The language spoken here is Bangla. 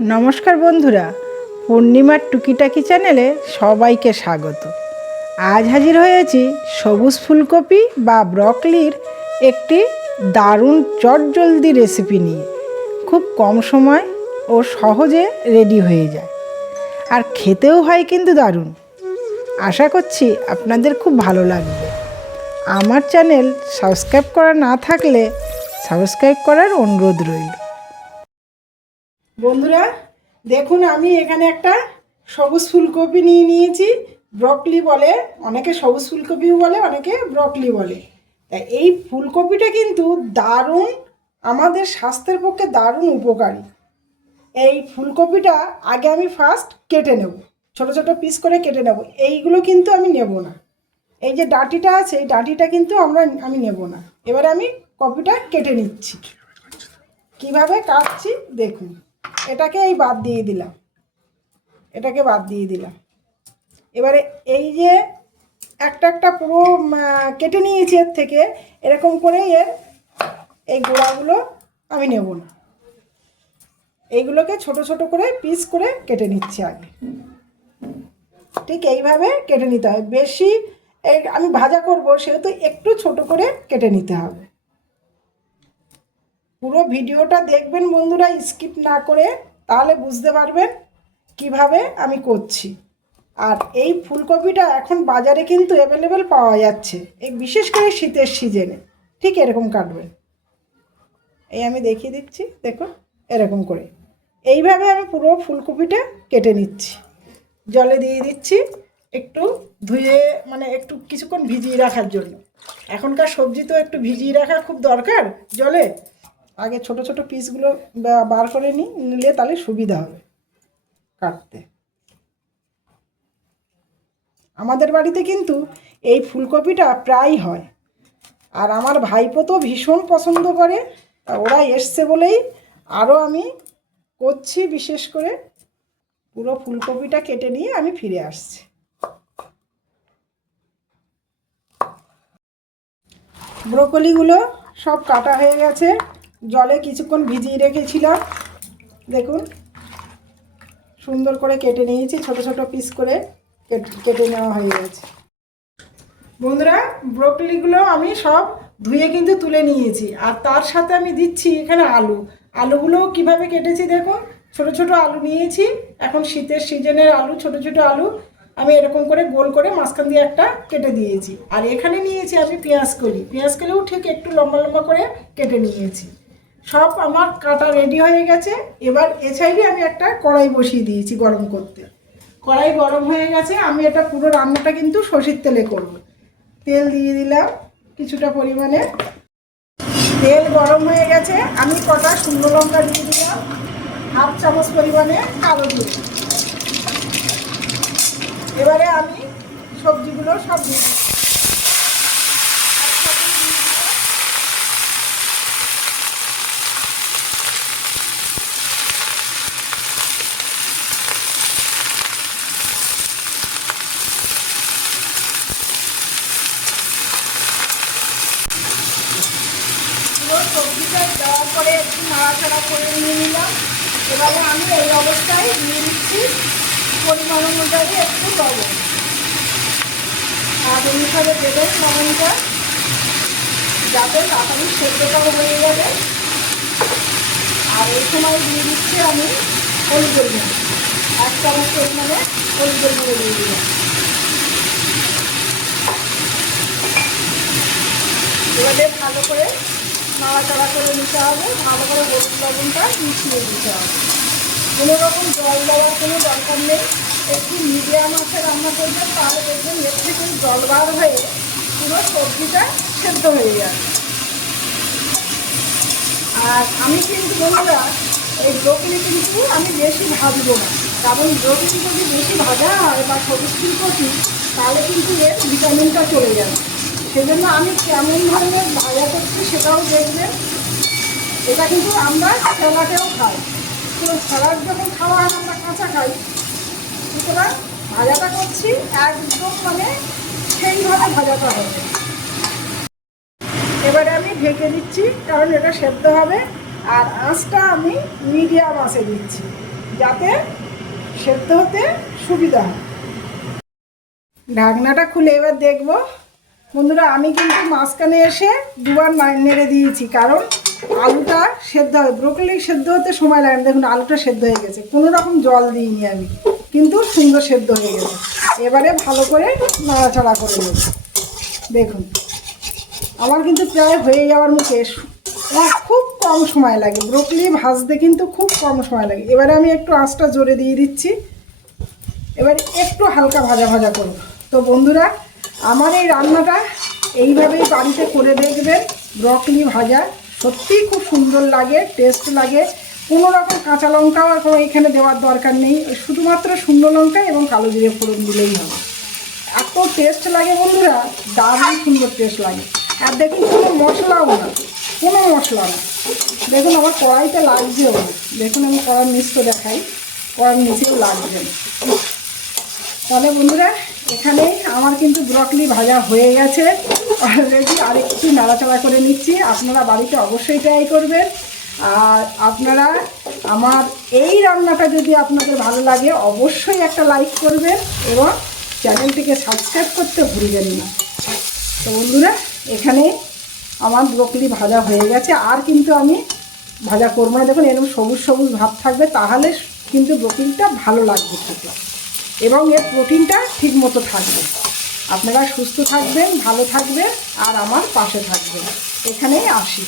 নমস্কার বন্ধুরা, পূর্ণিমার টুকিটাকি চ্যানেলে সবাইকে স্বাগত। আজ হাজির হয়েছি সবুজ ফুলকপি বা ব্রকলির একটি দারুণ চটজলদি রেসিপি নিয়ে। খুব কম সময় ও সহজে রেডি হয়ে যায়। আর খেতেও হয় কিন্তু দারুণ। আশা করছি আপনাদের খুব ভালো লাগবে। আমার চ্যানেল সাবস্ক্রাইব করা না থাকলে সাবস্ক্রাইব করার অনুরোধ রইল। বন্ধুরা, দেখুন আমি এখানে একটা সবুজ ফুলকপি নিয়ে নিয়েছি। ব্রকলি বলে, অনেকে সবুজ ফুলকপিও বলে, অনেকে ব্রকলি বলে। এই ফুলকপিটা কিন্তু দারুণ, আমাদের স্বাস্থ্যের পক্ষে দারুণ উপকারী। এই ফুলকপিটা আগে আমি ফার্স্ট কেটে নেব, ছোট ছোট পিস করে কেটে নেব। এইগুলো কিন্তু আমি নেব না। এই যে ডাঁটিটা আছে, এই ডাঁটিটা কিন্তু আমরা, আমি নেব না। এবারে আমি কপিটা কেটে নিচ্ছি। কীভাবে কাটছি, দেখুন। এটাকে এই বাদ দিয়ে দিলাম। এটাকে বাদ দিয়ে দিলাম। এবারে এই যে একটা একটা পুরো কেটে নিয়েছি এর থেকে, এরকম করে এর এই গোড়াগুলো আমি নেব না। এইগুলোকে ছোট ছোট করে পিস করে কেটে নিচ্ছি আগে। ঠিক এইভাবে কেটে নিতে হবে। বেশি আমি ভাজা করব, সেহেতু একটু ছোট করে কেটে নিতে হবে। পুরো ভিডিওটা দেখবেন বন্ধুরা, স্কিপ না করে তাহলে বুঝতে পারবেন কীভাবে আমি করছি। আর এই ফুলকপিটা এখন বাজারে কিন্তু অ্যাভেলেবেল পাওয়া যাচ্ছে, এই বিশেষ করে শীতের সিজনে ঠিক এরকম কাটবেন। এই আমি দেখিয়ে দিচ্ছি, দেখুন, এরকম করে। এইভাবে আমি পুরো ফুলকপিটা কেটে নিচ্ছি। জলে দিয়ে দিচ্ছি একটু ধুয়ে মানে একটু কিছুক্ষণ ভিজিয়ে রাখার জন্য। এখনকার সবজি তো একটু ভিজিয়ে রাখা খুব দরকার জলে। আগে ছোট ছোট পিসগুলো বার করে নিই নিলে তাহলে সুবিধা হবে কাটতে। আমাদের বাড়িতে কিন্তু এই ফুলকপিটা প্রায় হয়। আর আমার ভাইপো তো ভীষণ পছন্দ করে ওরা এসছে বলেই আরও আমি করছি বিশেষ করে। পুরো ফুলকপিটা কেটে নিয়ে আমি ফিরে আসছি। ব্রোকলিগুলো সব কাটা হয়ে গেছে। জলে কিছুক্ষণ ভিজিয়ে রেখেছিলাম। দেখুন, সুন্দর করে কেটে নিয়েছি, ছোট ছোট পিস করে কেট- নেওয়া হয়ে গেছে। বন্ধুরা, ব্রোকলিগুলো আমি সব ধুয়ে কিন্তু তুলে নিয়েছি। আর তার সাথে আমি দিচ্ছি এখানে আলু। আলুগুলোও কীভাবে কেটেছি দেখুন, ছোট ছোট আলু নিয়েছি। এখন শীতের সিজনের আলু, ছোট ছোট আলু। আমি এরকম করে গোল করে মাঝখান দিয়ে একটা কেটে দিয়েছি। আর এখানে নিয়েছি আমি পেঁয়াজ কলি। পেঁয়াজ কলিও ঠিক একটু লম্বা লম্বা করে কেটে নিয়েছি। সব আমার কাটা রেডি হয়ে গেছে। এবার এ আমি একটা কড়াই বসিয়ে দিয়েছি গরম করতে। কড়াই গরম হয়ে গেছে, আমি এটা পুরো রান্নাটা কিন্তু সর্ষের তেলে করব। তেল দিয়ে দিলাম কিছুটা পরিমাণে। তেল গরম হয়ে গেছে, আমি কটা শুকনো লঙ্কা দিয়ে দিলাম, হাফ চামচ পরিমাণে কালো দিয়ে এবারে আমি সবজিগুলো সব দিয়ে দিলাম। একসাথে দিয়ে দিলাম। পুরো সবজিটা দেওয়ার পরে একটু নাড়াচাড়া করে নিয়ে নিলাম। এবারে আমি এই অবস্থায় দিয়ে দিচ্ছি পরিমাণ অনুযায়ী একটু লবণ। স্বাদ অনুসারে দেবেন লবণটা। যাতে তাড়াতাড়ি সেদ্ধটাও হয়ে যাবে। আর এই সময় দিয়ে দিচ্ছি আমি হলুদের গুঁড়ো। এক চামচ পরিমাণে হলুদের গুঁড়ো দিয়ে দিলাম। এবারে ভালো করে নাড়াচাড়া করে নিতে হবে, ভালো করে হলুদ লবণটা মিশিয়ে দিতে হবে। কোনো রকম জল দেওয়ার কোনো দরকার নেই। একটু মিডিয়াম আছে রান্না করবেন তাহলে দেখবেন এর থেকে জল বার হয়ে পুরো সবজিটা সেদ্ধ হয়ে যাবে। আর আমি কিন্তু বন্ধুরা, এই ব্রকলি কিন্তু আমি বেশি ভাজবো না। কারণ ব্রকলি যদি বেশি ভাজা হয় বা সবুজ ফুলকপি, তাহলে কিন্তু এর ভিটামিনটা চলে যাবে। সেজন্য আমি কেমন ধরনের ভাজা করছি সেটাও দেখবেন। এটা কিন্তু আমরা স্যালাডেও খাই। তো স্যালাড যখন খাওয়া হয়, আমরা কাঁচা খাই। সুতরাং ভাজাটা করছি, একদম মানে সেইভাবে ভাজাটা হবে। এবারে আমি ঢেকে দিচ্ছি, কারণ এটা সেদ্ধ হবে। আর আঁচটা আমি মিডিয়াম আঁচে দিচ্ছি, যাতে সেদ্ধ হতে সুবিধা হয়। ঢাকনাটা খুলে এবার দেখব। বন্ধুরা, আমি কিন্তু মাঝখানে এসে দুবার নেড়ে দিয়েছি, কারণ আলুটা সেদ্ধ হয়। ব্রোকলি সেদ্ধ হতে সময় লাগে না। দেখুন, আলুটা সেদ্ধ হয়ে গেছে। কোনো রকম জল দিইনি আমি, কিন্তু সুন্দর সেদ্ধ হয়ে গেছে। এবারে ভালো করে নাড়াচাড়া করে নেব। দেখুন, আমার কিন্তু প্রায় হয়ে যাওয়ার মুখে খুব কম সময় লাগে। ব্রোকলি ভাজতে কিন্তু খুব কম সময় লাগে। এবারে আমি একটু আঁচটা জোরে দিয়ে দিচ্ছি। এবার একটু হালকা ভাজা ভাজা করব। তো বন্ধুরা আমার এই রান্নাটা এইভাবেই বাড়িতে করে দেখবেন ব্রকলি ভাজা। সত্যিই খুব সুন্দর লাগে টেস্ট লাগে। কোনো রকম কাঁচা লঙ্কাও কোনো এখানে দেওয়ার দরকার নেই। শুধুমাত্র শুকনো লঙ্কা এবং কালো জিরে ফোড়ন দিলেই হবে। এত টেস্ট লাগে বন্ধুরা, দারুণ সুন্দর টেস্ট লাগে। আর দেখুন, কোনো মশলাও না, কোনো মশলা না। দেখুন, আমার কড়াইতে লাগছেও না। দেখুন, আমি কড়ার নিচটা দেখাই, কড়ার নিচেও লাগছে না। তাহলে বন্ধুরা এখানে আমার কিন্তু ব্রকলি ভাজা হয়ে গেছে। অলরেডি আরেকটু নাড়াচাড়া করে নিচ্ছি। আপনারা বাড়িতে অবশ্যই ট্রাই করবেন। আর আপনারা আমার এই রান্নাটা যদি আপনাদের ভালো লাগে, অবশ্যই একটা লাইক করবেন এবং চ্যানেলটিকে সাবস্ক্রাইব করতে ভুলবেন না। তো বন্ধুরা, এখানে আমার ব্রকলি ভাজা হয়ে গেছে। আর কিন্তু আমি ভাজা করব না। দেখুন, এরকম সবুজ সবুজ ভাব থাকবে, তাহলে কিন্তু ব্রকলিটা ভালো লাগবে খেতে। এবং এর প্রোটিনটা ঠিক মতো থাকবে। আপনারা সুস্থ থাকবেন, ভালো থাকবেন, আর আমার পাশে থাকবেন। এখানেই আসি।